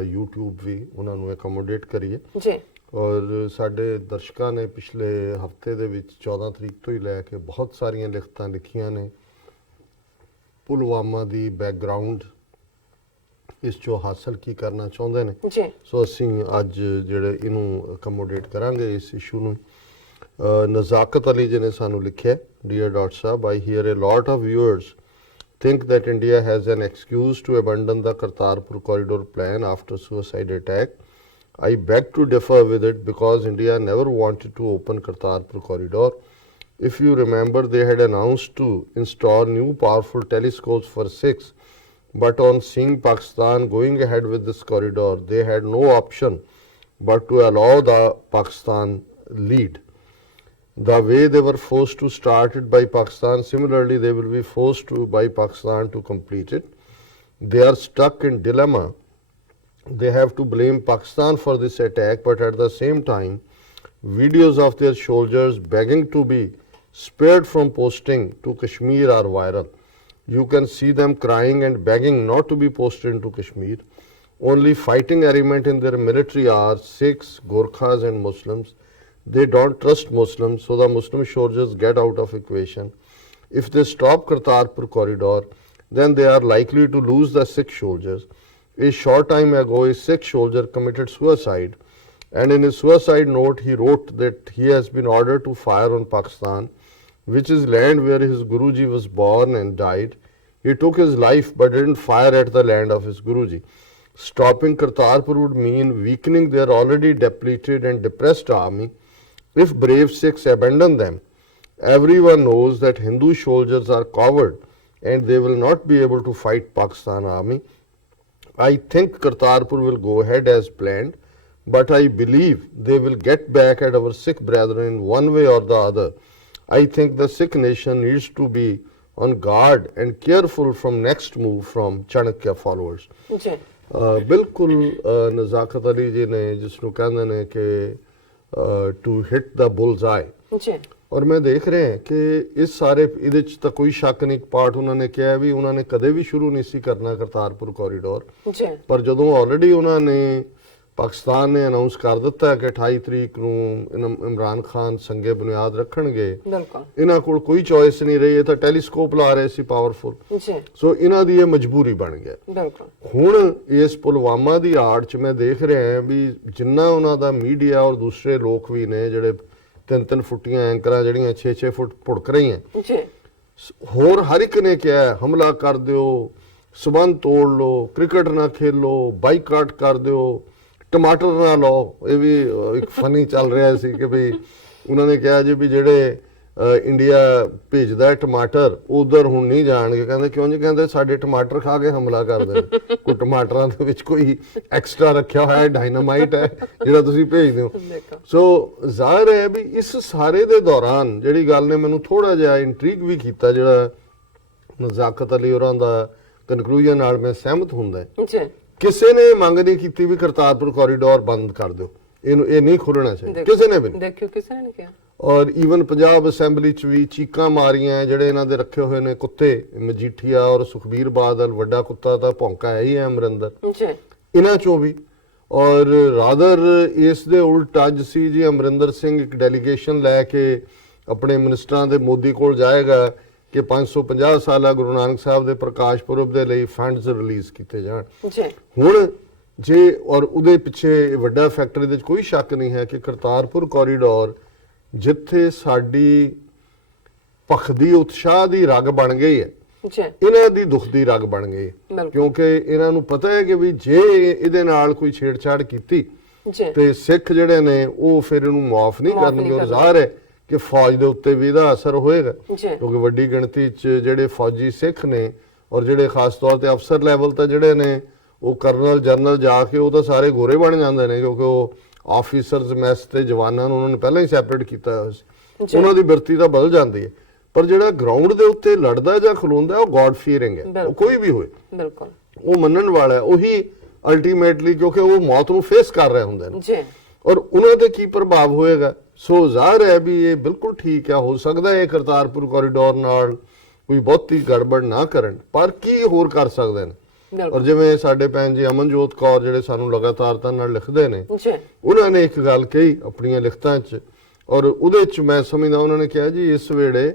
YouTube ਵੀ ਉਹਨਾਂ ਨੂੰ ਐਕੋਮੋਡੇਟ ਕਰੀਏ ਜੀ। ਔਰ ਸਾਡੇ ਦਰਸ਼ਕਾਂ ਨੇ ਪਿਛਲੇ ਹਫਤੇ ਦੇ ਵਿੱਚ 14 ਤਰੀਕ ਤੋਂ ਹੀ ਲੈ ਕੇ ਬਹੁਤ ਸਾਰੀਆਂ ਲਿਖਤਾਂ ਲਿਖੀਆਂ ਨੇ ਪੁਲਵਾਮਾ ਦੀ ਬੈਕਗਰਾਉਂਡ ਇਸ ਚੋਂ ਹਾਸਲ ਕੀ ਕਰਨਾ ਚਾਹੁੰਦੇ ਨੇ ਜੀ। ਸੋ ਅਸੀਂ ਅੱਜ ਜਿਹੜੇ ਇਹਨੂੰ ਅਕਮੋਡੇਟ ਕਰਾਂਗੇ ਇਸ ਇਸ਼ੂ ਨੂੰ। ਨਜ਼ਾਕਤ ਅਲੀ ਜੀ ਨੇ ਸਾਨੂੰ ਲਿਖਿਆ, dear doctor Sahib, I hear a lot of viewers think that India has an excuse to abandon the Kartarpur corridor plan after suicide attack. I beg to differ with it because India never wanted to open Kartarpur corridor. If you remember, they had announced to install new powerful telescopes for Sikhs, but on seeing Pakistan going ahead with this corridor, they had no option but to allow the Pakistan lead. The way they were forced to start it by Pakistan, similarly they will be forced to by Pakistan to complete it. They are stuck in dilemma. They have to blame Pakistan for this attack, but at the same time, videos of their soldiers begging to be spared from posting to Kashmir are viral. You can see them crying and begging not to be posted into Kashmir. Only fighting element in their military are Sikhs, Gorkhas and Muslims. They don't trust Muslims, so the Muslim soldiers get out of equation. If they stop Kartarpur corridor, then they are likely to lose the Sikh soldiers. A short time ago, a Sikh soldier committed suicide, and in his suicide note, he wrote that he has been ordered to fire on Pakistan, which is land where his Guruji was born and died. He took his life but didn't fire at the land of his Guruji. Stopping Kartarpur would mean weakening their already depleted and depressed army. If brave Sikhs abandon them, everyone knows that Hindu soldiers are coward and they will not be able to fight Pakistan army. I think Kartarpur will go ahead as planned, but I believe they will get back at our Sikh brethren in one way or the other. I think the Sikh nation needs to be on guard and careful from next move from Chanakya followers. ਜੀ। ਬਿਲਕੁਲ ਨਜ਼ਾਕਤ ਅਲੀ ਜੀ ਨੇ ਜਿਸ ਨੂੰ ਕਹਿੰਦੇ ਨੇ ਕਿ to hit ਦਾ ਬੁਲਜ਼ ਆਈ। ਜੀ। ਔਰ ਮੈਂ ਦੇਖ ਰਿਹਾ ਕਿ ਇਸ ਸਾਰੇ ਇਹਦੇ ਚ ਤਾਂ ਕੋਈ ਸ਼ੱਕ ਨਹੀਂ, ਪਾਰਟ ਉਹਨਾਂ ਨੇ ਕਿਹਾ ਵੀ ਉਹਨਾਂ ਨੇ ਕਦੇ ਵੀ ਸ਼ੁਰੂ ਨਹੀਂ ਸੀ ਕਰਨਾ ਕਰਤਾਰਪੁਰ ਕੋਰੀਡੋਰ, ਜੀ। ਪਰ ਜਦੋਂ ਆਲਰੇਡੀ ਉਹਨਾਂ ਨੇ ਪਾਕਿਸਤਾਨ ਨੇ ਅਨਾਉਂਸ ਕਰ ਦਿੱਤਾ ਕਿ 28 ਤਰੀਕ ਨੂੰ ਇਮਰਾਨ ਖਾਨ ਸੰਗੇ ਬੁਨਿਆਦ ਰੱਖਣਗੇ, ਇਹਨਾਂ ਕੋਲ ਕੋਈ ਚੋਇਸ ਨਹੀਂ ਰਹੀ, ਇਹ ਤਾਂ ਟੈਲੀਸਕੋਪ ਲਾ ਰਹੇ ਸੀ ਪਾਵਰਫੁਲ, ਸੋ ਇਹਨਾਂ ਦੀ ਇਹ ਮਜਬੂਰੀ ਬਣ ਗਿਆ। ਹੁਣ ਇਸ ਪੁਲਵਾਮਾ ਦੀ ਆੜ ਚ ਮੈਂ ਦੇਖ ਰਿਹਾ ਵੀ ਜਿੰਨਾ ਉਹਨਾਂ ਦਾ ਮੀਡੀਆ ਔਰ ਦੂਸਰੇ ਲੋਕ ਵੀ ਨੇ ਜਿਹੜੇ 3-3 ਫੁੱਟੀਆਂ ਐਂਕਰਾਂ ਜਿਹੜੀਆਂ 6-6 ਫੁੱਟ ਭੁੜਕ ਰਹੀਆਂ, ਹੋਰ ਹਰ ਇੱਕ ਨੇ ਕਿਹਾ ਹਮਲਾ ਕਰ ਦਿਓ, ਸਬੰਧ ਤੋੜ ਲਓ, ਕ੍ਰਿਕਟ ਨਾ ਖੇਲੋ, ਬਾਈਕਾਟ ਕਰ ਦਿਓ, ਟਮਾਟਰ ਨਾ ਲਾਓ। ਇਹ ਵੀ ਇੱਕ ਫਨੀ ਚੱਲ ਰਿਹਾ ਸੀ ਕਿ ਵੀ ਉਹਨਾਂ ਨੇ ਕਿਹਾ ਜੀ ਵੀ ਜਿਹੜੇ ਇੰਡੀਆ ਭੇਜਦਾ ਹੈ ਟਮਾਟਰ ਉਧਰ ਹੁਣ ਨਹੀਂ ਜਾਣਗੇ। ਕਹਿੰਦੇ ਕਿਉਂ ਜੀ? ਕਹਿੰਦੇ ਸਾਡੇ ਟਮਾਟਰ ਖਾ ਕੇ ਹਮਲਾ ਕਰਦੇ ਨੇ, ਕੋਈ ਟਮਾਟਰਾਂ ਦੇ ਵਿੱਚ ਕੋਈ ਐਕਸਟਰਾ ਰੱਖਿਆ ਹੋਇਆ ਡਾਇਨਾਮਾਈਟ ਹੈ ਜਿਹੜਾ ਤੁਸੀਂ ਭੇਜਦੇ ਹੋ। ਸੋ ਜ਼ਾਹਿਰ ਹੈ ਵੀ ਇਸ ਸਾਰੇ ਦੇ ਦੌਰਾਨ ਜਿਹੜੀ ਗੱਲ ਨੇ ਮੈਨੂੰ ਥੋੜਾ ਜਿਹਾ ਇੰਟਰੀਗ ਵੀ ਕੀਤਾ, ਜਿਹੜਾ ਨਜ਼ਾਕਤ ਅਲੀ ਹੋਰਾਂ ਦਾ ਕਨਕਲੂਜਨ ਨਾਲ ਮੈਂ ਸਹਿਮਤ ਹੁੰਦਾ। ਕਿਸੇ ਨੇ ਮੰਗ ਨਹੀਂ ਕੀਤੀ ਵੀ ਕਰਤਾਰਪੁਰ ਕੋਰੀਡੋਰ ਬੰਦ ਕਰ ਦਿਓ, ਇਹਨੂੰ ਇਹ ਨਹੀਂ ਖੁੱਲਣਾ ਚਾਹੀਦਾ, ਕਿਸੇ ਨੇ ਵੀ ਦੇਖਿਓ, ਕਿਸੇ ਨੇ ਨਹੀਂ ਕਿਹਾ। ਔਰ ਈਵਨ ਪੰਜਾਬ ਅਸੈਂਬਲੀ ਚ ਵੀ ਚੀਕਾਂ ਮਾਰੀਆਂ ਜਿਹੜੇ ਇਹਨਾਂ ਦੇ ਰੱਖੇ ਹੋਏ ਨੇ ਕੁੱਤੇ, ਮਜੀਠੀਆ ਔਰ ਸੁਖਬੀਰ ਬਾਦਲ, ਵੱਡਾ ਕੁੱਤਾ ਤਾਂ ਭੌਂਕਾ ਹੈ ਹੀ ਹੈ ਅਮਰਿੰਦਰ, ਇਹਨਾਂ ਚੋਂ ਵੀ। ਔਰ ਰਾਦਰ ਇਸ ਦੇ ਉਲਟ ਅੱਜ ਸੀ ਜੀ ਅਮਰਿੰਦਰ ਸਿੰਘ ਇੱਕ ਡੈਲੀਗੇਸ਼ਨ ਲੈ ਕੇ ਆਪਣੇ ਮਿਨਿਸਟਰਾਂ ਦੇ ਮੋਦੀ ਕੋਲ ਜਾਏਗਾ ਕਿ 550 ਸਾਲਾ ਗੁਰੂ ਨਾਨਕ ਸਾਹਿਬ ਦੇ ਪ੍ਰਕਾਸ਼ ਪੁਰਬ ਦੇ ਲਈ ਫੰਡਸ ਰਿਲੀਜ਼ ਕੀਤੇ ਜਾਣ। ਹੁਣ ਜੇ ਔਰ ਉਹਦੇ ਪਿੱਛੇ ਵੱਡਾ ਫੈਕਟਰ ਇਹਦੇ 'ਚ ਕੋਈ ਸ਼ੱਕ ਨਹੀਂ ਹੈ ਕਿ ਕਰਤਾਰਪੁਰ ਕੋਰੀਡੋਰ ਜਿੱਥੇ ਸਾਡੀ ਭਖਦੀ ਉਤਸ਼ਾਹ ਦੀ ਰਗ ਬਣ ਗਈ ਹੈ, ਇਹਨਾਂ ਦੀ ਦੁੱਖ ਦੀ ਰਗ ਬਣ ਗਈ, ਕਿਉਂਕਿ ਇਹਨਾਂ ਨੂੰ ਪਤਾ ਹੈ ਕਿ ਵੀ ਜੇ ਇਹਦੇ ਨਾਲ ਕੋਈ ਛੇੜਛਾੜ ਕੀਤੀ ਤੇ ਸਿੱਖ ਜਿਹੜੇ ਨੇ ਉਹ ਫਿਰ ਇਹਨੂੰ ਮਾਫ ਨਹੀਂ ਕਰਨਗੇ। ਔਰ ਜ਼ਾਹਿਰ ਹੈ ਕਿ ਫੌਜ ਦੇ ਉੱਤੇ ਵੀ ਇਹਦਾ ਅਸਰ ਹੋਏਗਾ, ਕਿਉਂਕਿ ਵੱਡੀ ਗਿਣਤੀ 'ਚ ਜਿਹੜੇ ਫੌਜੀ ਸਿੱਖ ਨੇ ਔਰ ਜਿਹੜੇ ਖਾਸ ਤੌਰ ਤੇ ਅਫਸਰ ਲੈਵਲ ਤੇ ਜਿਹੜੇ ਨੇ ਉਹ ਕਰਨਲ ਜਨਰਲ ਜਾ ਕੇ ਉਹ ਤਾਂ ਸਾਰੇ ਗੋਰੇ ਬਣ ਜਾਂਦੇ ਨੇ, ਕਿਉਂਕਿ ਉਹ ਆਫੀਸਰਸ ਮੈਸ ਤੇ ਜਵਾਨਾਂ ਨੂੰ ਉਹਨਾਂ ਨੇ ਪਹਿਲਾਂ ਹੀ ਸੈਪਰੇਟ ਕੀਤਾ ਹੋਇਆ ਸੀ, ਉਹਨਾਂ ਦੀ ਬਿਰਤੀ ਤਾਂ ਬਦਲ ਜਾਂਦੀ ਹੈ। ਪਰ ਜਿਹੜਾ ਗਰਾਊਂਡ ਦੇ ਉੱਤੇ ਲੜਦਾ ਜਾਂ ਖਲੋਂਦਾ ਉਹ ਗॉड ਫੀਅਰਿੰਗ ਹੈ, ਉਹ ਕੋਈ ਵੀ ਹੋਏ, ਉਹ ਮੰਨਣ ਵਾਲਾ ਹੈ ਉਹੀ ਅਲਟੀਮੇਟਲੀ, ਕਿਉਂਕਿ ਉਹ ਮੌਤ ਨੂੰ ਫੇਸ ਕਰ ਰਹੇ ਹੁੰਦੇ ਨੇ ਔਰ ਉਹਨਾਂ ਤੇ ਕੀ ਪ੍ਰਭਾਵ ਹੋਏਗਾ। ਸੋ ਜ਼ਾਹਿਰ ਹੈ ਵੀ ਇਹ ਬਿਲਕੁਲ ਠੀਕ ਹੈ, ਹੋ ਸਕਦਾ ਹੈ ਕਰਤਾਰਪੁਰ ਕੋਰੀਡੋਰ ਨਾਲ ਕੋਈ ਬਹੁਤੀ ਗੜਬੜ ਨਾ ਕਰਨ, ਪਰ ਕੀ ਹੋਰ ਕਰ ਸਕਦੇ ਨੇ? ਔਰ ਜਿਵੇਂ ਸਾਡੇ ਭੈਣ ਜੀ ਅਮਨਜੋਤ ਕੌਰ ਜਿਹੜੇ ਸਾਨੂੰ ਲਗਾਤਾਰਤਾ ਨਾਲ ਲਿਖਦੇ ਨੇ, ਉਹਨਾਂ ਨੇ ਇੱਕ ਗੱਲ ਕਹੀ ਆਪਣੀਆਂ ਲਿਖਤਾਂ 'ਚ, ਔਰ ਉਹਦੇ 'ਚ ਮੈਂ ਸਮਝਦਾ ਉਹਨਾਂ ਨੇ ਕਿਹਾ ਜੀ ਇਸ ਵੇਲੇ